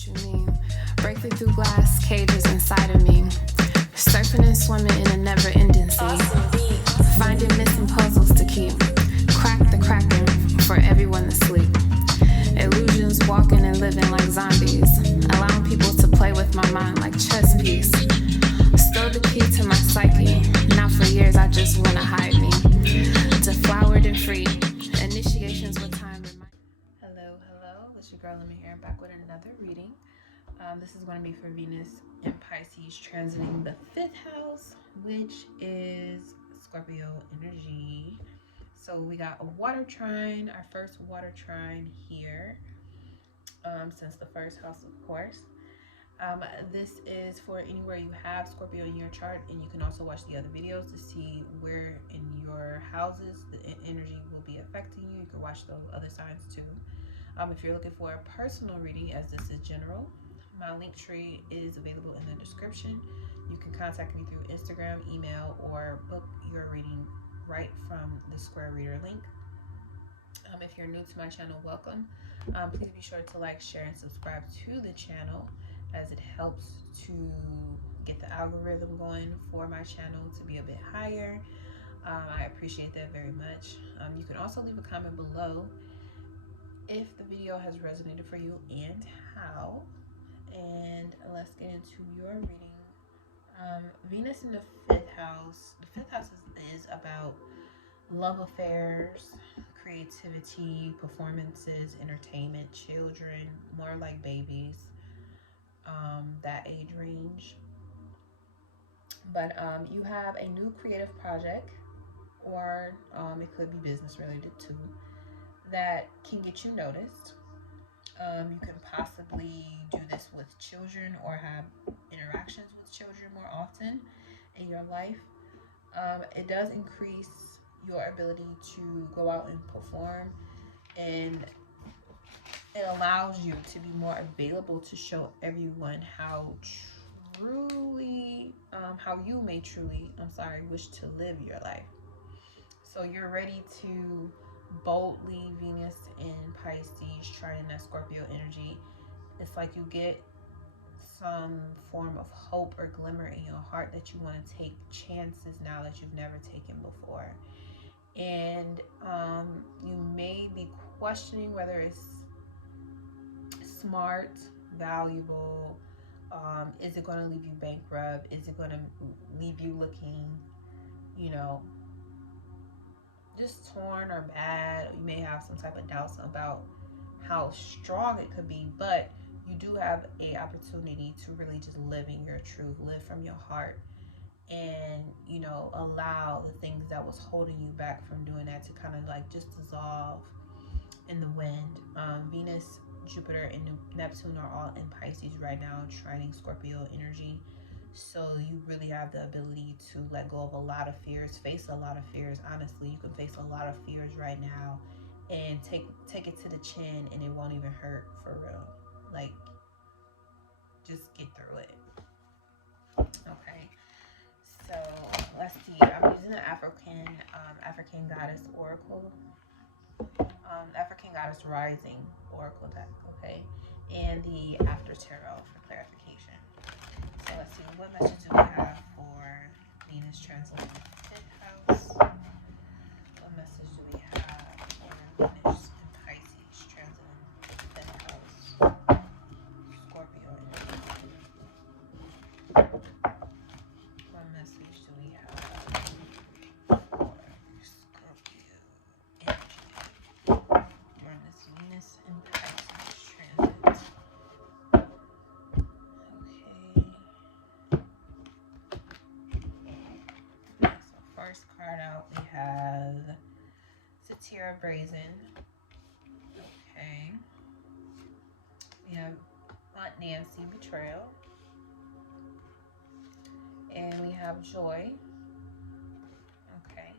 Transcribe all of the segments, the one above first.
what you mean. Breaking through glass cages inside of me. Surfing and swimming in a never-ending sea. Finding missing puzzles to keep. Crack the cracking for everyone to sleep. Illusions walking and living like zombies. Allowing people to play with my mind like chess piece. Stole the key to my psyche. Now for years I just wanna hide me. Deflowered and free. Initiations with time. Hello, it's your girl Lemon here. I'm back with another reading. This is going to be for Venus in Pisces transiting the 5th house, which is Scorpio energy. So we got a water trine, our first water trine here, since the 1st house, of course. This is for anywhere you have Scorpio in your chart, and you can also watch the other videos to see where in your houses the energy will be affecting you. You can watch the other signs too. If you're looking for a personal reading, as this is general, my link tree is available in the description. You can contact me through Instagram, email, or book your reading right from the Square Reader link. If you're new to my channel, welcome. Please be sure to like, share, and subscribe to the channel, as it helps to get the algorithm going for my channel to be a bit higher. I appreciate that very much. You can also leave a comment below if the video has resonated for you and how. And let's get into your reading. Venus in the 5th house. The 5th house is about love affairs, creativity, performances, entertainment, children, more like babies, that age range. But you have a new creative project, or it could be business related too, that can get you noticed. You can possibly do this with children or have interactions with children more often in your life. It does increase your ability to go out and perform, and it allows you to be more available to show everyone how you may truly wish to live your life. So you're ready to boldly, Venus in Pisces trying that Scorpio energy. It's like you get some form of hope or glimmer in your heart that you want to take chances now that you've never taken before. And you may be questioning whether it's smart, valuable, is it going to leave you bankrupt? Is it going to leave you looking, just torn or bad? You may have some type of doubts about how strong it could be, but you do have a opportunity to really just live in your truth, live from your heart, and allow the things that was holding you back from doing that to kind of like just dissolve in the wind. Venus, Jupiter, and Neptune are all in Pisces right now, trining Scorpio energy. So you really have the ability to let go of a lot of fears, face a lot of fears. Honestly, you can face a lot of fears right now and take it to the chin, and it won't even hurt, for real. Like, just get through it. Okay. So let's see. I'm using the African Goddess Oracle, African Goddess Rising Oracle deck. Okay, and the After Tarot for clarification. So let's see, what message do we have for Venus transiting the 5th house? What message do we have for Venus in Pisces transiting the 5th house? Scorpio energy. What message do we have for Scorpio energy during this Venus in Pisces transit? First card out, we have Satira Brazen. Okay. We have Aunt Nancy Betrayal. And we have Joy. Okay.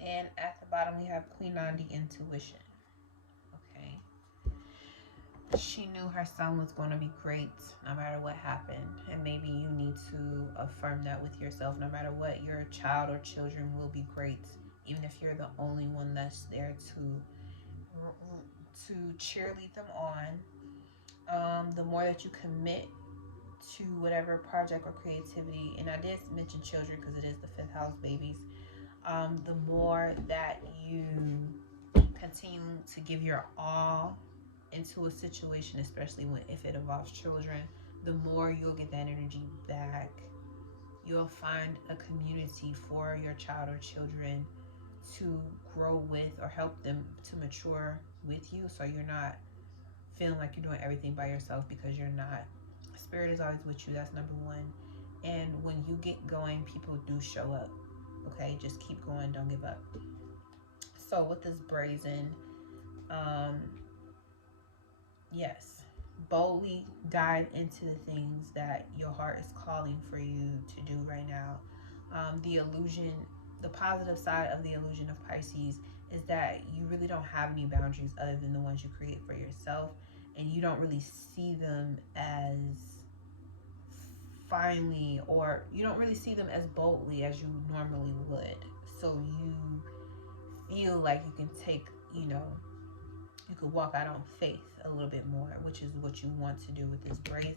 And at the bottom, we have Queen Nandi Intuition. Okay. She knew her son was going to be great no matter what happened, and maybe you need to affirm that with yourself. No matter what, your child or children will be great, even if you're the only one that's there to cheerlead them on. the more that you commit to whatever project or creativity, and I did mention children because it is the 5th house, babies, the more that you continue to give your all into a situation, especially if it involves children, the more you'll get that energy back. You'll find a community for your child or children to grow with, or help them to mature with you, so you're not feeling like you're doing everything by yourself, because you're not. Spirit is always with you. That's number one. And when you get going, people do show up. Okay, just keep going, don't give up. So with this brazen, yes, boldly dive into the things that your heart is calling for you to do right now. The illusion, the positive side of the illusion of Pisces is that you really don't have any boundaries other than the ones you create for yourself, and you don't really see them as finely, or you don't really see them as boldly as you normally would. So you feel like you can take, you could walk out on faith a little bit more, which is what you want to do with this brazen.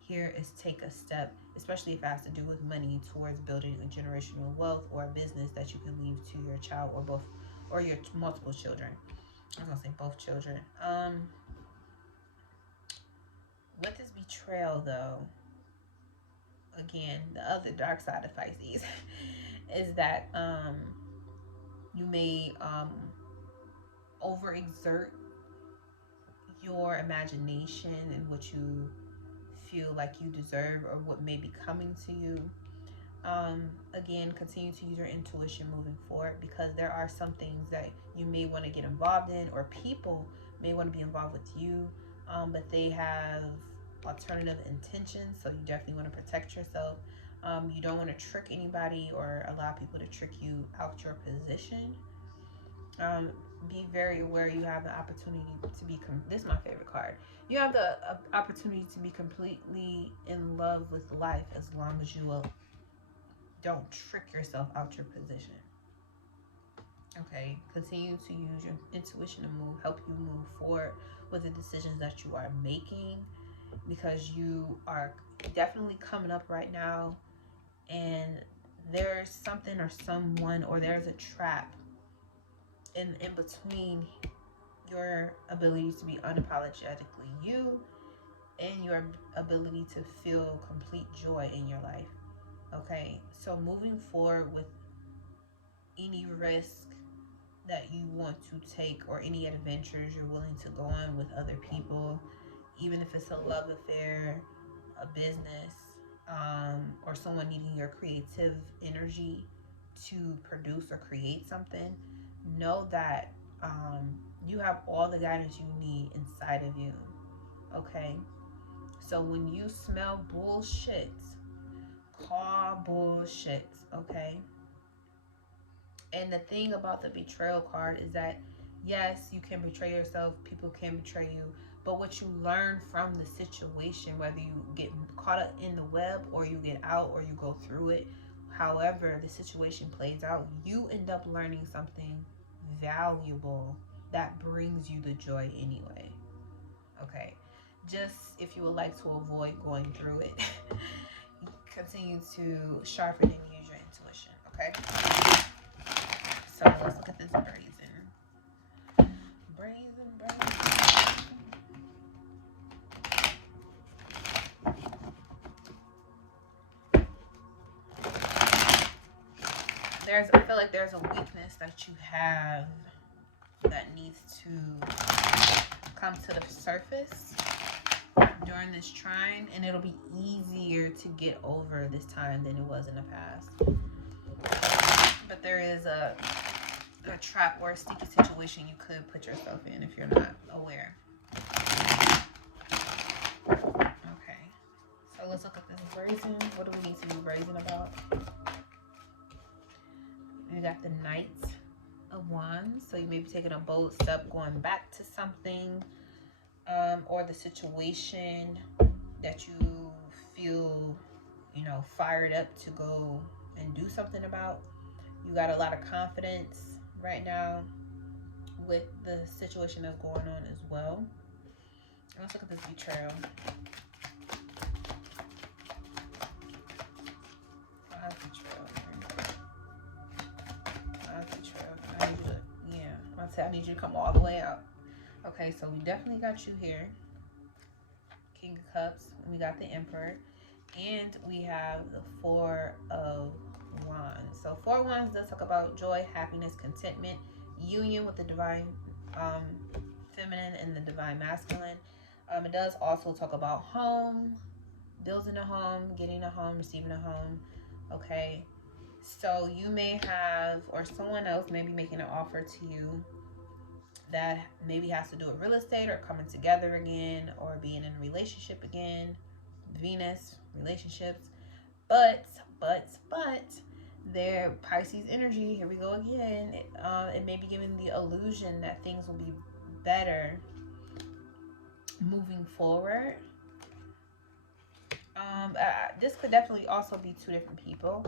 Here is take a step, especially if it has to do with money, towards building a generational wealth or a business that you can leave to your child, or both, or your multiple children. I was gonna say both children. With this betrayal, though, again, the other dark side of Pisces is that you may overexert your imagination and what you feel like you deserve, or what may be coming to you. Again, continue to use your intuition moving forward, because there are some things that you may want to get involved in, or people may want to be involved with you, but they have alternative intentions, so you definitely want to protect yourself. You don't want to trick anybody or allow people to trick you out your position. Be very aware you have the opportunity to be, this is my favorite card, you have the opportunity to be completely in love with life, as long as you will don't trick yourself out your position. Okay, continue to use your intuition to help you move forward with the decisions that you are making, because you are definitely coming up right now, and there's something or someone, or there's a trap in between your ability to be unapologetically you and your ability to feel complete joy in your life. Okay, so moving forward with any risk that you want to take, or any adventures you're willing to go on with other people, even if it's a love affair, a business, or someone needing your creative energy to produce or create something, know that you have all the guidance you need inside of you. Okay, so when you smell bullshit, call bullshit. Okay, and the thing about the betrayal card is that, yes, you can betray yourself, people can betray you, but what you learn from the situation, whether you get caught up in the web, or you get out, or you go through it, however the situation plays out, you end up learning something valuable that brings you the joy anyway. Okay, just if you would like to avoid going through it, continue to sharpen and use your intuition. Okay, so let's look at this brazen. I feel like there's a weakness that you have that needs to come to the surface during this trine, and it'll be easier to get over this time than it was in the past. But there is a trap or a sticky situation you could put yourself in if you're not aware. Okay, so let's look at this brazen. What do we need to be brazen about? You got the Knight of Wands, so you may be taking a bold step, going back to something, or the situation that you feel, fired up to go and do something about. You got a lot of confidence right now with the situation that's going on as well. Let's look at this betrayal. I need you to come all the way out. Okay, so we definitely got you here. King of Cups. We got the Emperor. And we have the Four of Wands. So Four of Wands does talk about joy, happiness, contentment, union with the divine feminine and the divine masculine. It does also talk about home, building a home, getting a home, receiving a home. Okay. So you may have, or someone else may be making an offer to you that maybe has to do with real estate or coming together again or being in a relationship again. Venus, relationships. But their Pisces energy, here we go again. It may be giving the illusion that things will be better moving forward. This could definitely also be two different people.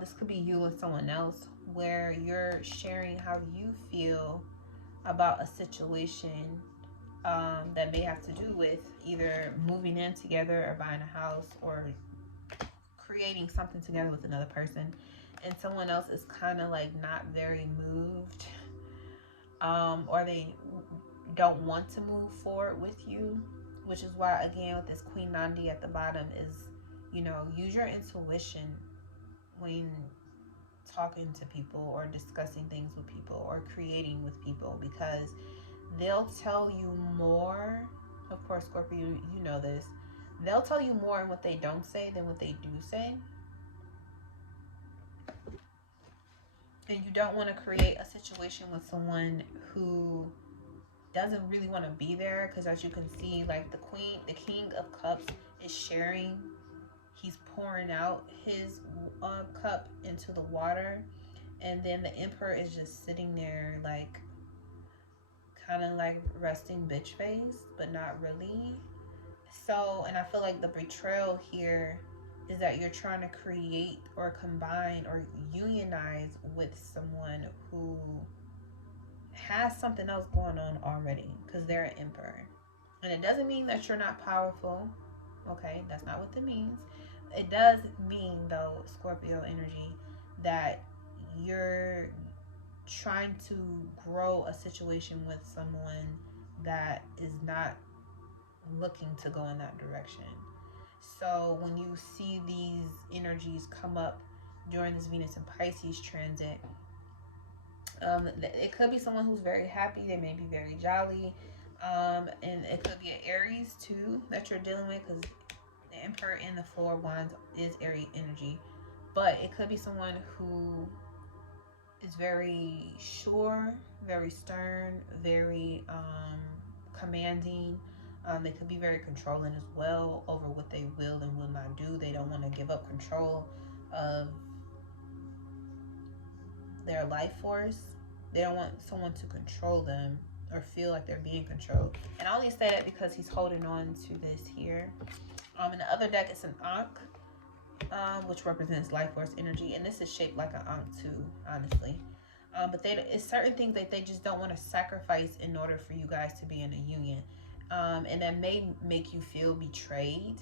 This could be you and someone else where you're sharing how you feel about a situation that may have to do with either moving in together or buying a house or creating something together with another person, and someone else is kind of like not very moved, or they don't want to move forward with you, which is why again with this Queen Nandi at the bottom is, you know, use your intuition when talking to people or discussing things with people or creating with people, because they'll tell you more. Of course, Scorpio, you know this. They'll tell you more in what they don't say than what they do say. And you don't want to create a situation with someone who doesn't really want to be there, because as you can see, like the King of Cups is sharing. He's pouring out his cup into the water, and then the Emperor is just sitting there like kind of like resting bitch face, but not really. So, and I feel like the betrayal here is that you're trying to create or combine or unionize with someone who has something else going on already, because they're an Emperor. And it doesn't mean that you're not powerful. Okay, that's not what it means. It does mean, though, Scorpio energy, that you're trying to grow a situation with someone that is not looking to go in that direction. So when you see these energies come up during this Venus and Pisces transit, it could be someone who's very happy. They may be very jolly, and it could be an Aries too that you're dealing with, because the Emperor and the Four of Wands is Aries energy. But it could be someone who is very sure, very stern, very commanding. They could be very controlling as well over what they will and will not do. They don't want to give up control of their life force. They don't want someone to control them or feel like they're being controlled. And I only say that because he's holding on to this here. In the other deck, it's an Ankh, which represents life force energy, and this is shaped like an Ankh too, honestly. But it's certain things that they just don't want to sacrifice in order for you guys to be in a union. And that may make you feel betrayed.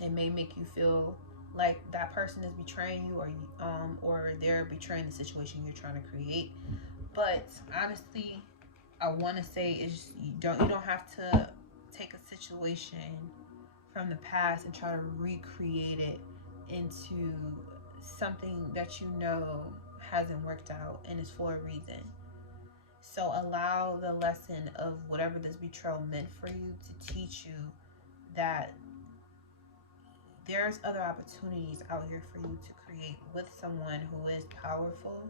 It may make you feel like that person is betraying you, or they're betraying the situation you're trying to create. But honestly, I want to say is you don't have to take a situation from the past and try to recreate it into something that you know hasn't worked out and is for a reason. So allow the lesson of whatever this betrayal meant for you to teach you that there's other opportunities out here for you to create with someone who is powerful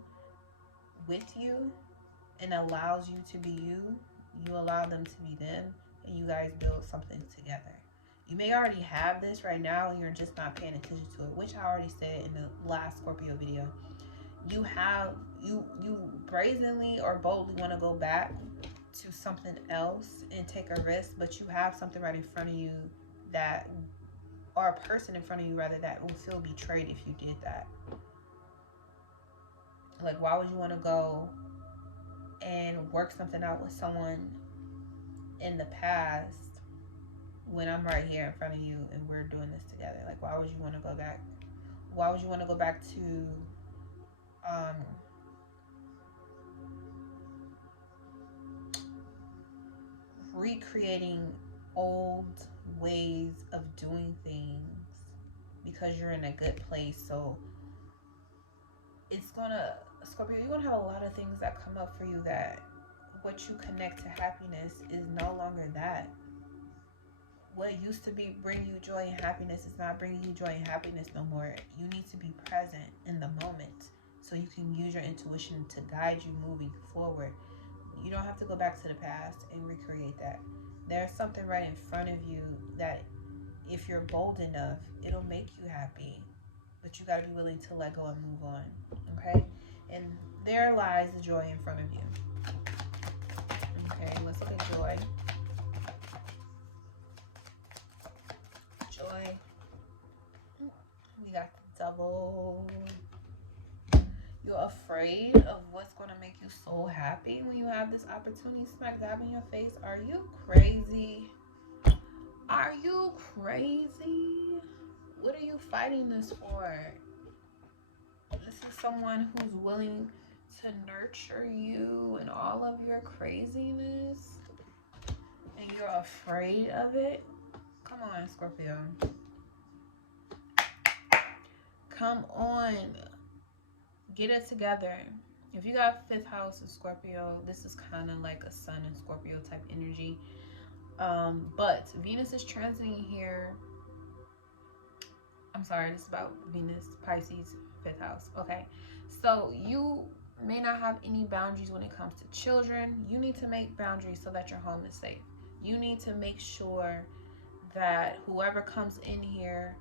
with you and allows you to be you. You allow them to be them, and you guys build something together. You may already have this right now and you're just not paying attention to it, which I already said in the last Scorpio video. You brazenly or boldly want to go back to something else and take a risk, but you have something right in front of you that, or a person in front of you rather, that will feel betrayed if you did that. Like, why would you want to go and work something out with someone in the past when I'm right here in front of you and we're doing this together? Like, why would you want to go back? Why would you want to go back to recreating old ways of doing things because you're in a good place? So it's gonna, Scorpio, you're gonna have a lot of things that come up for you that what you connect to happiness is no longer that. What used to be bring you joy and happiness is not bringing you joy and happiness no more. You need to be present in the moment so you can use your intuition to guide you moving forward. You don't have to go back to the past and recreate that. There's something right in front of you that if you're bold enough, it'll make you happy. But you got to be willing to let go and move on. Okay? And there lies the joy in front of you. Okay, let's look at joy. Joy. We got the double. You're afraid of what's going to make you so happy when you have this opportunity smack dab in your face. Are you crazy? Are you crazy? What are you fighting this for? This is someone who's willing to nurture you and all of your craziness, and you're afraid of it? Come on, Scorpio. Come on. Get it together. If you got 5th house of Scorpio, this is kind of like a Sun and Scorpio type energy. But Venus is transiting here. I'm sorry, this is about Venus, Pisces, 5th house. Okay. So you may not have any boundaries when it comes to children. You need to make boundaries so that your home is safe. You need to make sure that whoever comes in here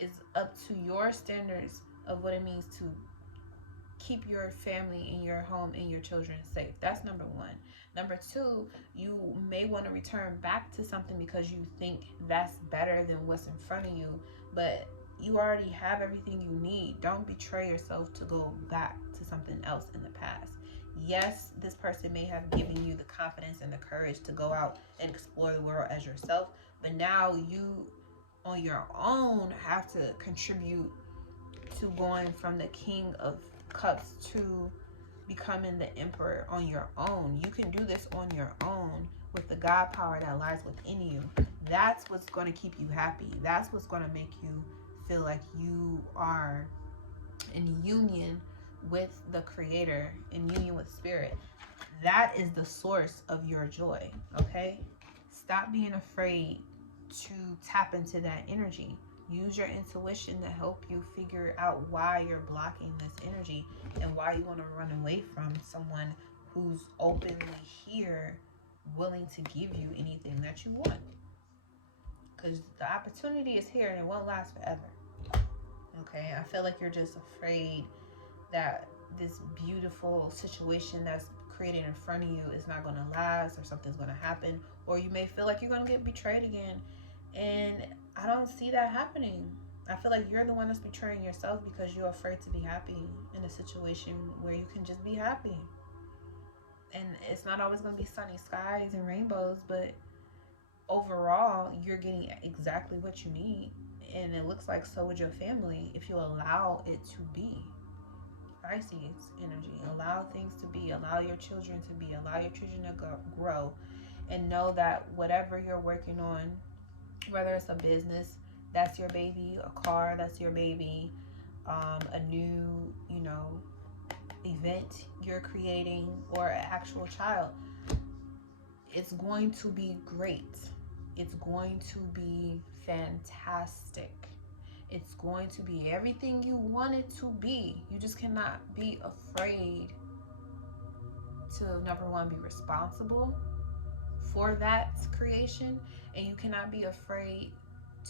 is up to your standards of what it means to keep your family and your home and your children safe. That's number 1. Number 2, you may want to return back to something because you think that's better than what's in front of you, but you already have everything you need. Don't betray yourself to go back to something else in the past. Yes, this person may have given you the confidence and the courage to go out and explore the world as yourself, but now you on your own have to contribute to going from the King of Cups to becoming the Emperor on your own. You can do this on your own with the God power that lies within you. That's what's going to keep you happy. That's what's going to make you feel like you are in union with the Creator, in union with Spirit. That is the source of your joy. Okay? Stop being afraid to tap into that energy. Use your intuition to help you figure out why you're blocking this energy and why you want to run away from someone who's openly here, willing to give you anything that you want. Because the opportunity is here and it won't last forever. Okay, I feel like you're just afraid that this beautiful situation that's created in front of you is not going to last, or something's going to happen, or you may feel like you're going to get betrayed again. And I don't see that happening. I feel like you're the one that's betraying yourself because you're afraid to be happy in a situation where you can just be happy. And it's not always going to be sunny skies and rainbows, but overall, you're getting exactly what you need. And it looks like so would your family if you allow it to be. Pisces energy. Allow things to be. Allow your children to be. Allow your children to grow. And know that whatever you're working on, whether it's a business, that's your baby, a car, that's your baby, a new, event you're creating, or an actual child, it's going to be great. It's going to be fantastic. It's going to be everything you want it to be. You just cannot be afraid to, number 1, be responsible for that creation, and you cannot be afraid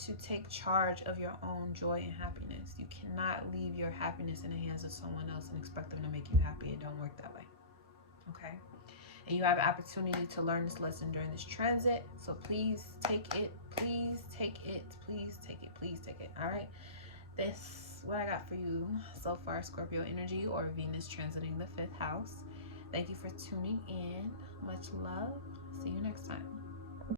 to take charge of your own joy and happiness. You cannot leave your happiness in the hands of someone else and expect them to make you happy. It don't work that way. Okay? And you have an opportunity to learn this lesson during this transit. So please take it. Please take it. Please take it. Please take it. All right? That's what I got for you so far, Scorpio energy, or Venus transiting the 5th house. Thank you for tuning in. Much love. See you next time.